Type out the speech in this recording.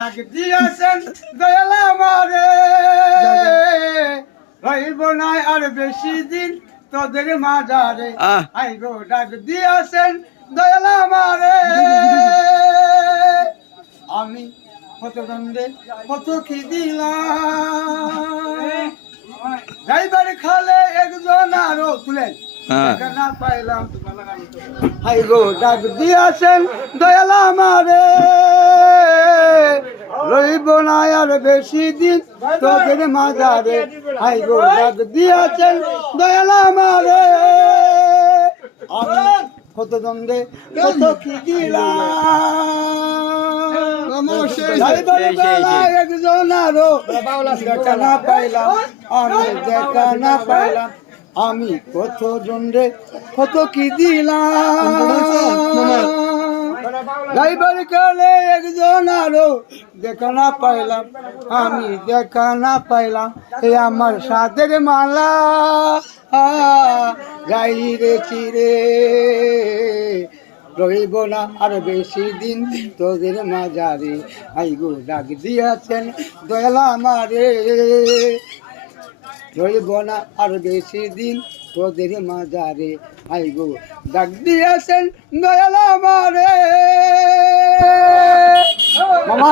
দিয়েছেন দয়াল আমারে রইব না আর বেশি দিন তোদের মাঝারে আই গো ডাক দিয়েছেন দয়াল আমারে আমি কত দণ্ডে কত কি দিলাম ড্রাইভার খালে একজন আরো তুলেন না পাইলাম হাই গো ডাক দিয়েছেন দয়াল আমারে রইব না আর বেশি দিন তোদের মাঝারে হাই গো ডাক দিয়েছেন দয়াল আমারে আমি কত দ্বন্দ্বে কত কি দিলাম একজন আরো দেখা না পাইলাম আমি দেখা না পাইলাম আমি কত দ্বন্দ্বে কত কি দিলাম ড্রাইভার কালে একজন আরো দেখা না পাইলাম আমি দেখা না পাইলাম এ আমার সাদের মালা যাই রে চিরে রইব না আর বেশি দিন তোদের মাঝারে আই গো ডাক দিয়েছেন দয়াল আমারে রইব না আর বেশি দিন তোদের মাঝারে আই গো ডাক দিয়েছেন দয়াল আমারে মামা